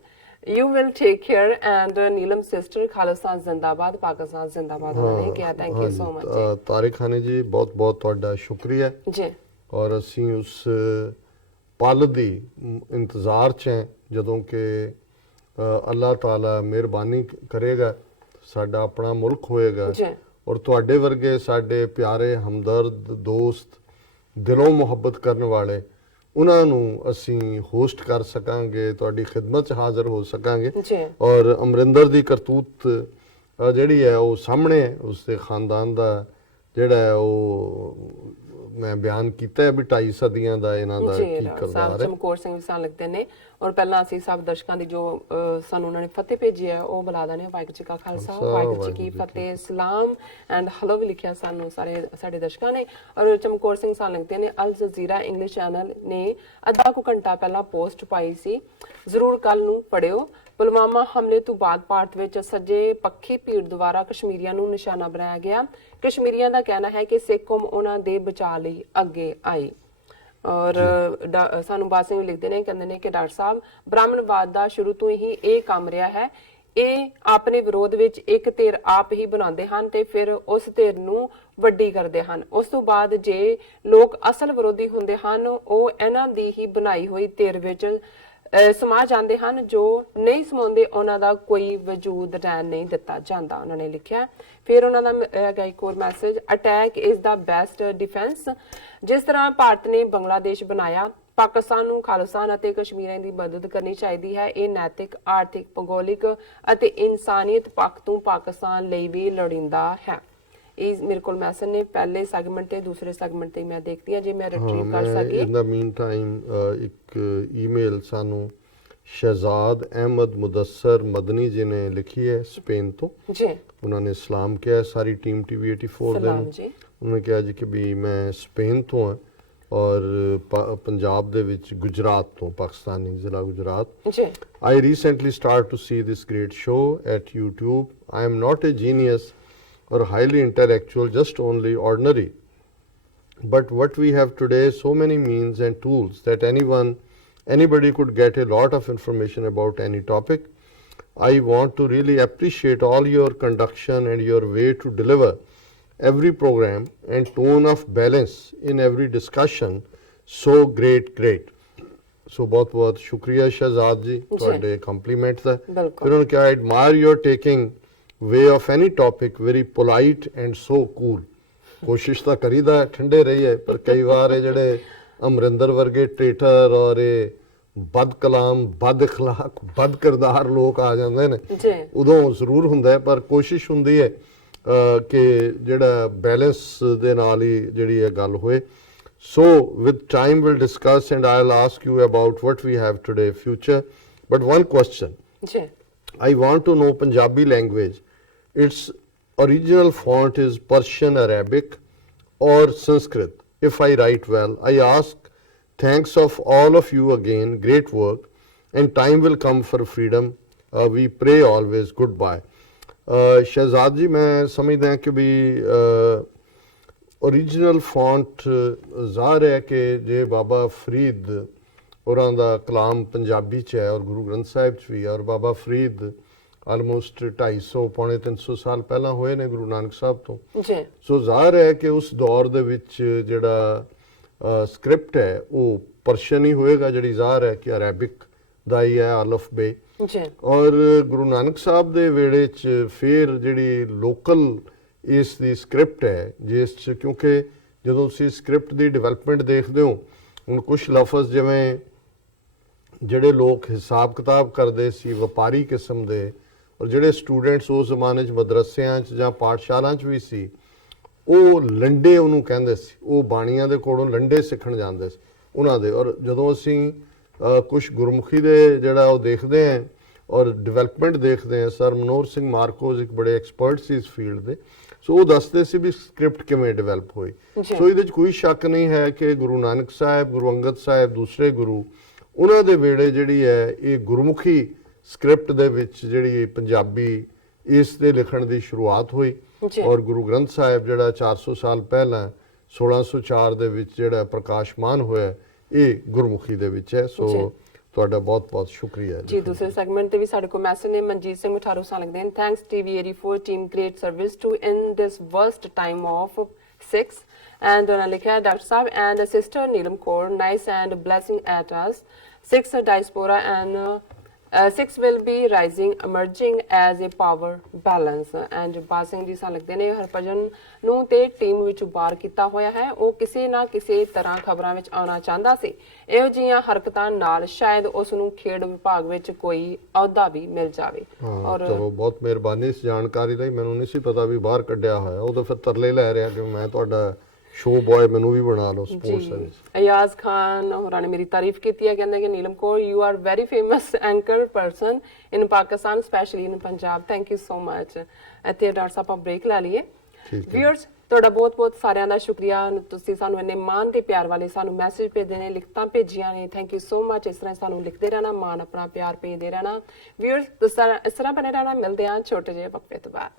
You will take care and Neelam sister Khalistan Zindabad, Pakistan Zindabad उन्होंने किया। Thank you so much। ਤਾਰਿਕ ਖਾਨੀ ਜੀ ਬਹੁਤ ਬਹੁਤ ਤੁਹਾਡਾ ਸ਼ੁਕਰੀਆ जी। ਔਰ ਅਸੀਂ ਉਸ ਪਲ ਦੀ ਇੰਤਜ਼ਾਰ 'ਚ ਹੈ ਜਦੋਂ ਕਿ ਅੱਲਾਹ ਤਾਲਾ ਮਿਹਰਬਾਨੀ ਕਰੇਗਾ, ਸਾਡਾ ਆਪਣਾ ਮੁਲਕ ਹੋਏਗਾ ਔਰ ਤੁਹਾਡੇ ਵਰਗੇ ਸਾਡੇ ਪਿਆਰੇ ਹਮਦਰਦ ਦੋਸਤ, ਦਿਲੋਂ ਮੁਹੱਬਤ ਕਰਨ ਵਾਲੇ, ਉਹਨਾਂ ਨੂੰ ਅਸੀਂ ਹੋਸਟ ਕਰ ਸਕਾਂਗੇ, ਤੁਹਾਡੀ ਖਿਦਮਤ 'ਚ ਹਾਜ਼ਰ ਹੋ ਸਕਾਂਗੇ। ਔਰ ਅਮਰਿੰਦਰ ਦੀ ਕਰਤੂਤ ਜਿਹੜੀ ਹੈ ਉਹ ਸਾਹਮਣੇ ਹੈ, ਉਸਦੇ ਖਾਨਦਾਨ ਦਾ ਜਿਹੜਾ ਹੈ ਉਹ ਮੈਂ ਬਿਆਨ ਕੀਤਾ ਹੈ ਵੀ 2.5 ਸਦੀਆਂ ਦਾ ਇਹਨਾਂ ਦਾ ਕੀ ਕਰਦਾਰ ਹੈ। ਚਮਕੌਰ ਸਿੰਘ ਵੀ ਸਾਨੂੰ ਲਿਖਦੇ ਨੇ, ਔਰ ਪਹਿਲਾਂ ਅਸੀਂ ਸਭ ਦਰਸ਼ਕਾਂ ਦੀ ਜੋ ਸਾਨੂੰ ਉਹਨਾਂ ਨੇ ਫਤਿਹ ਭੇਜੀ ਹੈ ਉਹ ਬੁਲਾ ਦਨੇ। ਵਾਹਿਗੁਰੂ ਜੀ ਕਾ ਖਾਲਸਾ ਵਾਹਿਗੁਰੂ ਜੀ ਕੀ ਫਤਿਹ, ਸਲਾਮ ਐਂਡ ਹੈਲੋ ਵੀ ਲਿਖਿਆ ਸਾਨੂੰ ਸਾਡੇ ਦਰਸ਼ਕਾਂ ਨੇ। ਔਰ ਚਮਕੌਰ ਸਿੰਘ ਸਾਨੂੰ ਲਿਖਦੇ ਨੇ, ਅਲ ਜਜ਼ੀਰਾ ਇੰਗਲਿਸ਼ ਚੈਨਲ ਨੇ ਅੱਧਾ ਕੁ ਘੰਟਾ ਪਹਿਲਾਂ ਪੋਸਟ ਪਾਈ ਸੀ, ਜ਼ਰੂਰ ਕੱਲ ਨੂੰ ਪੜਿਓ। ਪੁਲਵਾਮਾ ਹਮਲੇ ਤੋਂ ਬਾਅਦ ਭਾਰਤ ਵਿੱਚ ਸੱਜੇ ਪੱਖੀ ਭੀੜ ਦੁਆਰਾ ਕਸ਼ਮੀਰੀਆਂ ਨੂੰ ਨਿਸ਼ਾਨਾ ਬਣਾਇਆ ਗਿਆ। ਕਸ਼ਮੀਰੀਆਂ ਦਾ ਕਹਿਣਾ ਹੈ ਕਿ ਸਿੱਖ ਕੌਮ ਉਹਨਾਂ ਦੇ ਬਚਾਅ ਲਈ ਅੱਗੇ ਆਈ। ਔਰ ਸਾਨੂੰ ਬਾਤ ਸਿੰਘ ਲਿਖਦੇ ਨੇ, ਕਹਿੰਦੇ ਨੇ ਕਿ ਡਾਕਟਰ ਸਾਹਿਬ ਬ੍ਰਾਹਮਣਵਾਦ ਦਾ ਸ਼ੁਰੂ ਤੋਂ ਹੀ ਇਹ ਕੰਮ ਰਿਹਾ ਹੈ, ਇਹ ਆਪਣੇ ਵਿਰੋਧ ਵਿੱਚ ਇੱਕ ਧਿਰ ਆਪ ਹੀ ਬਣਾਉਂਦੇ ਹਨ ਤੇ ਫਿਰ ਉਸ ਧਿਰ ਨੂੰ ਵੱਡੀ ਕਰਦੇ ਹਨ। ਉਸ ਤੋਂ ਬਾਅਦ ਜੇ ਲੋਕ ਅਸਲ ਵਿਰੋਧੀ ਹੁੰਦੇ ਹਨ ਉਹ ਇਹਨਾਂ ਦੀ ਹੀ ਬਣਾਈ ਹੋਈ ਧਿਰ ਵਿੱਚ ਸਮਾ ਜਾਂਦੇ ਹਨ, ਜੋ ਨਹੀਂ ਸਮਾਉਂਦੇ ਉਹਨਾਂ ਦਾ ਕੋਈ ਵਜੂਦ ਰਹਿਣ ਨਹੀਂ ਦਿੱਤਾ ਜਾਂਦਾ, ਉਹਨਾਂ ਨੇ ਲਿਖਿਆ। ਫਿਰ ਉਹਨਾਂ ਦਾ ਹੈਗਾ ਇੱਕ ਹੋਰ message, attack is the best defence. ਜਿਸ ਤਰ੍ਹਾਂ ਭਾਰਤ ਨੇ ਬੰਗਲਾਦੇਸ਼ ਬਣਾਇਆ, ਪਾਕਿਸਤਾਨ ਨੂੰ ਖਾਲਿਸਤਾਨ ਅਤੇ ਕਸ਼ਮੀਰਾਂ ਦੀ ਮਦਦ ਕਰਨੀ ਚਾਹੀਦੀ ਹੈ। ਇਹ ਨੈਤਿਕ, ਆਰਥਿਕ, ਭੂਗੋਲਿਕ ਅਤੇ ਇਨਸਾਨੀਅਤ ਪੱਖ ਤੋਂ ਪਾਕਿਸਤਾਨ ਲਈ ਵੀ ਲੋੜੀਂਦਾ ਹੈ। ਇਹ ਮੇਰੇ ਕੋਲ ਮੈਸੇਜ ਨੇ ਪਹਿਲੇ ਸੈਗਮੈਂਟ ਤੇ ਦੂਸਰੇ ਸੈਗਮੈਂਟ ਤੇ ਮੈਂ ਦੇਖਦੀ ਹਾਂ ਜੇ ਮੈਂ ਰਿਟਰੀਵ ਕਰ ਸਕੀ। ਇਨ ਦਾ ਮੀਨ ਟਾਈਮ ਇੱਕ ਈਮੇਲ ਸਾਨੂੰ ਸ਼ਹਿਜ਼ਾਦ ਅਹਿਮਦ ਮੁਦੱਸਰ ਮਦਨੀ ਜੀ ਨੇ ਲਿਖੀ ਹੈ ਸਪੇਨ ਤੋਂ ਜੀ। ਉਹਨਾਂ ਨੇ ਸਲਾਮ ਕਿਹਾ ਸਾਰੀ ਟੀਮ TV 84 ਦੇ ਨੂੰ। ਉਹਨਾਂ ਨੇ ਕਿਹਾ ਜੀ ਕਿ ਵੀ ਮੈਂ ਸਪੇਨ ਤੋਂ ਹਾਂ ਔਰ ਪੰਜਾਬ ਦੇ ਵਿੱਚ ਗੁਜਰਾਤ ਤੋਂ, ਪਾਕਿਸਤਾਨੀ ਜ਼ਿਲ੍ਹਾ ਗੁਜਰਾਤ। ਜੀ। I recently started to see this great show at YouTube. I am not a genius or highly intellectual, just only ordinary. But what we have today, so many means and tools that anybody could get a lot of information about any topic. I want to really appreciate all your conduction and your way to deliver every program and tone of balance in every discussion. So great. So बहुत शुक्रिया शहजाद जी ਤੁਹਾਡੇ compliment ਦਾ। ਫਿਰ ਉਹਨਾਂ ਕਿਹਾ, I admire your taking way of any topic, very polite and so cool. ਕੋਸ਼ਿਸ਼ ਤਾਂ ਕਰੀਦਾ ਠੰਡੇ ਰਹੀਏ, ਪਰ ਕਈ ਵਾਰ ਇਹ ਜਿਹੜੇ ਅਮਰਿੰਦਰ ਵਰਗੇ ਟ੍ਰੇਟਰ ਔਰ ਇਹ ਬਦ ਕਲਾਮ, ਬਦ ਇਖਲਾਕ, ਬਦ ਕਿਰਦਾਰ ਲੋਕ ਆ ਜਾਂਦੇ ਨੇ, ਉਦੋਂ ਜ਼ਰੂਰ ਹੁੰਦਾ ਹੈ, ਪਰ ਕੋਸ਼ਿਸ਼ ਹੁੰਦੀ ਹੈ ਕਿ ਜਿਹੜਾ ਬੈਲੈਂਸ ਦੇ ਨਾਲ ਹੀ ਜਿਹੜੀ ਇਹ ਗੱਲ ਹੋਏ। So with time we'll discuss and I'll ask you about what we have today, future. But one question. I want to know Punjabi language. Its original font is Persian, Arabic or Sanskrit. If I write well, I ask thanks of all of you again. Great work. And time will come for freedom. We pray always. Goodbye. Shahzad जी, मैं समझदा कि भी original font ਜ਼ਾਹਰ है कि जे बाबा फरीद होरां दा कलाम पंजाबी च है और गुरु ग्रंथ साहिब च भी है, और बाबा फरीद आलमोस्ट 250 पौने 300 साल पहला होए ने गुरु नानक साहब तो। सो ਜ਼ਾਹਰ है कि उस दौर दे विच जिहड़ा स्क्रिप्ट है वो पर्शियन ही होएगा, जिहड़ी ਜ਼ਾਹਰ है कि अरेबिक दा ही है अलिफ बे। और गुरु नानक साहब दे वेड़े च फिर जिहड़ी लोकल ਇਸ ਦੀ ਸਕ੍ਰਿਪਟ ਹੈ, ਜਿਸ 'ਚ ਕਿਉਂਕਿ ਜਦੋਂ ਤੁਸੀਂ ਸਕ੍ਰਿਪਟ ਦੀ ਡਿਵੈਲਪਮੈਂਟ ਦੇਖਦੇ ਹੋ, ਹੁਣ ਕੁਝ ਲਫ਼ਜ਼ ਜਿਵੇਂ ਜਿਹੜੇ ਲੋਕ ਹਿਸਾਬ ਕਿਤਾਬ ਕਰਦੇ ਸੀ ਵਪਾਰੀ ਕਿਸਮ ਦੇ, ਔਰ ਜਿਹੜੇ ਸਟੂਡੈਂਟਸ ਉਸ ਜ਼ਮਾਨੇ 'ਚ ਮਦਰਸਿਆਂ 'ਚ ਜਾਂ ਪਾਠਸ਼ਾਲਾ 'ਚ ਵੀ ਸੀ, ਉਹ ਲੰਡੇ ਉਹਨੂੰ ਕਹਿੰਦੇ ਸੀ, ਉਹ ਬਾਣੀਆਂ ਦੇ ਕੋਲੋਂ ਲੰਡੇ ਸਿੱਖਣ ਜਾਂਦੇ ਸੀ ਉਹਨਾਂ ਦੇ। ਔਰ ਜਦੋਂ ਅਸੀਂ ਕੁਝ ਗੁਰਮੁਖੀ ਦੇ ਜਿਹੜਾ ਉਹ ਦੇਖਦੇ ਹਾਂ ਔਰ ਡਿਵੈਲਪਮੈਂਟ ਦੇਖਦੇ ਹਾਂ, ਸਰ ਮਨੋਹਰ ਸਿੰਘ ਮਾਰਕੋਜ਼ ਇੱਕ ਬੜੇ ਐਕਸਪਰਟ ਸੀ ਇਸ ਫੀਲਡ ਦੇ, ਸੋ ਉਹ ਦੱਸਦੇ ਸੀ ਵੀ ਸਕ੍ਰਿਪਟ ਕਿਵੇਂ ਡਿਵੈਲਪ ਹੋਈ। ਸੋ ਇਹਦੇ 'ਚ ਕੋਈ ਸ਼ੱਕ ਨਹੀਂ ਹੈ ਕਿ ਗੁਰੂ ਨਾਨਕ ਸਾਹਿਬ, ਗੁਰੂ ਅੰਗਦ ਸਾਹਿਬ, ਦੂਸਰੇ ਗੁਰੂ, ਉਹਨਾਂ ਦੇ ਵੇੜੇ ਜਿਹੜੀ ਹੈ ਇਹ ਗੁਰਮੁਖੀ ਸਕ੍ਰਿਪਟ ਦੇ ਵਿੱਚ ਜਿਹੜੀ ਪੰਜਾਬੀ ਇਸ ਦੇ ਲਿਖਣ ਦੀ ਸ਼ੁਰੂਆਤ ਹੋਈ। ਔਰ ਗੁਰੂ ਗ੍ਰੰਥ ਸਾਹਿਬ ਜਿਹੜਾ 400 ਸਾਲ ਪਹਿਲਾਂ 1604 ਦੇ ਵਿੱਚ ਜਿਹੜਾ ਪ੍ਰਕਾਸ਼ਮਾਨ ਹੋਇਆ, ਇਹ ਗੁਰਮੁਖੀ ਦੇ ਵਿੱਚ ਹੈ। ਸੋ ਤੁਹਾਡਾ ਬਹੁਤ ਬਹੁਤ ਸ਼ੁਕਰੀਆ ਜੀ। ਦੂਸਰੇ ਸੈਗਮੈਂਟ ਤੇ ਵੀ ਸਾਡੇ ਕੋਲ ਮੈਸੇਜ ਨੇ ਮਨਜੀਤ ਸਿੰਘ 18 ਸਾਲ ਲਿਖਦੇ ਹਨ, thanks TV 84 team, great service to in this worst time of 6 and ਉਹਨਾਂ ਲਿਖਿਆ ਡਾਕਟਰ ਸਾਹਿਬ and sister Neelam Kaur, nice and blessing at us 6 diaspora and 6 will be rising emerging as a power balance। And ਬਾਦ ਸਿੰਘ ਜੀ ਸਾਨੂੰ ਲੱਗਦੇ ਨੇ ਹਰਭਜਨ ਨੂੰ ਤੇ ਟੀਮ ਵਿੱਚ ਬਾਹਰ ਕੀਤਾ ਹੋਇਆ ਹੈ, ਉਹ ਕਿਸੇ ਨਾ ਕਿਸੇ ਤਰ੍ਹਾਂ ਖਬਰਾਂ ਵਿੱਚ ਆਉਣਾ ਚਾਹੁੰਦਾ ਸੀ, ਇਹੋ ਜਿਹੀਆਂ ਹਰਕਤਾਂ ਨਾਲ ਸ਼ਾਇਦ ਉਸ ਨੂੰ ਖੇਡ ਵਿਭਾਗ ਵਿੱਚ ਕੋਈ ਅਹੁਦਾ ਵੀ ਮਿਲ ਜਾਵੇ। ਔਰ ਚਲੋ ਬਹੁਤ ਮਿਹਰਬਾਨੀ ਇਸ ਜਾਣਕਾਰੀ ਲਈ, ਮੈਨੂੰ ਨਹੀਂ ਸੀ ਪਤਾ ਵੀ ਬਾਹਰ ਕੱਢਿਆ ਹੋਇਆ, ਉਹ ਤਾਂ ਫਿਰ ਤਰਲੇ ਲੈ ਰਿਹਾ ਕਿ ਮੈਂ ਤੁਹਾਡਾ ਸ਼ੋ ਬॉय ਮੈਨੂੰ ਵੀ ਬਣਾ ਲਓ ਸਪੋਰਟਸ ਦੇ ਵਿੱਚ। ਅਯਾਜ਼ ਖਾਨ ਹੋਰਾਂ ਨੇ ਮੇਰੀ ਤਾਰੀਫ ਕੀਤੀ ਹੈ, ਕਹਿੰਦੇ ਕਿ Neelam Kaur you are very famous anchor person in Pakistan specially in Punjab, thank you so much. ਇੱਥੇ ਡਾਕਟਰ ਸਾਹਿਬ ਆਪਾਂ ਬ੍ਰੇਕ ਲਾ ਲਈਏ। ਵਿਊਅਰਸ ਤੁਹਾਡਾ ਬਹੁਤ ਬਹੁਤ ਸਾਰਿਆਂ ਦਾ ਸ਼ੁਕਰੀਆ, ਤੁਸੀਂ ਸਾਨੂੰ ਇੰਨੇ ਮਾਣ ਤੇ ਪਿਆਰ ਵਾਲੇ ਸਾਨੂੰ ਮੈਸੇਜ ਭੇਜਦੇ ਨੇ, ਲਿਖਤਾਂ ਭੇਜੀਆਂ ਨੇ, ਥੈਂਕ ਯੂ ਸੋ ਮਚ। ਇਸ ਤਰ੍ਹਾਂ ਸਾਨੂੰ ਲਿਖਦੇ ਰਹਿਣਾ, ਮਾਣ ਆਪਣਾ ਪਿਆਰ ਭੇਜਦੇ ਰਹਿਣਾ। ਵਿਊਅਰਸ ਇਸ ਤਰ੍ਹਾਂ ਬਣੇ ਰਹਿਣਾ। ਮਿਲਦੇ ਹਾਂ ਛੋਟੇ ਜਿਹੇ ਵਕਫੇ ਤੋਂ ਬਾਅਦ।